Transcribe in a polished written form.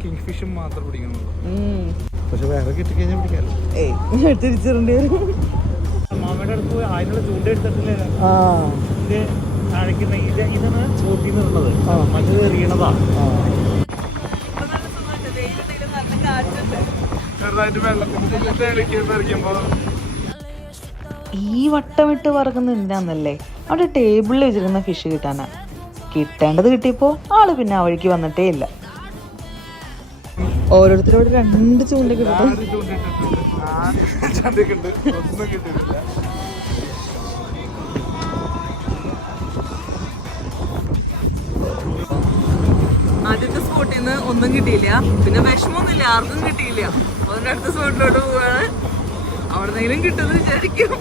കിങ്ഫിഷും മാത്രം പിടിക്കുന്നുള്ളൂ. പക്ഷെ വേറെ കിട്ടിക്കഴിഞ്ഞാൽ പിടിക്കാമല്ലോ. തിരിച്ചിടേണ്ടി വരും. മാമയുടെ അടുത്ത് പോയി അതിനുള്ള ചൂണ്ട എടുത്തിട്ടില്ലേ? ഇത് അഴക്കുന്ന ഇതാണ് ചോട്ടിന്നുള്ളത്. മറ്റത് എറിയണതാ. ചെറുതായിട്ട് വെള്ളത്തിൽ ഈ വട്ടമിട്ട് പറക്കുന്ന എന്തിനാന്നല്ലേ, അവിടെ ടേബിളിൽ വെച്ചിരുന്ന ഫിഷ് കിട്ടാനാ. കിട്ടേണ്ടത് കിട്ടിയപ്പോ ആള് പിന്നെ ആ വഴിക്ക് വന്നിട്ടേ ഇല്ല. ഓരോരുത്തരോട് 2 ചൂണ്ട കിട്ടും. ആദ്യത്തെ സ്പോട്ടിൽ നിന്ന് ഒന്നും കിട്ടിയില്ല. പിന്നെ വിഷമൊന്നുമില്ല, ആർക്കും കിട്ടിയില്ല. അതിന്റെ അടുത്ത സ്പോട്ടിലോട്ട് പോവാണ്. അവിടെ നിന്നെങ്കിലും കിട്ടുമെന്ന് വിചാരിക്കും.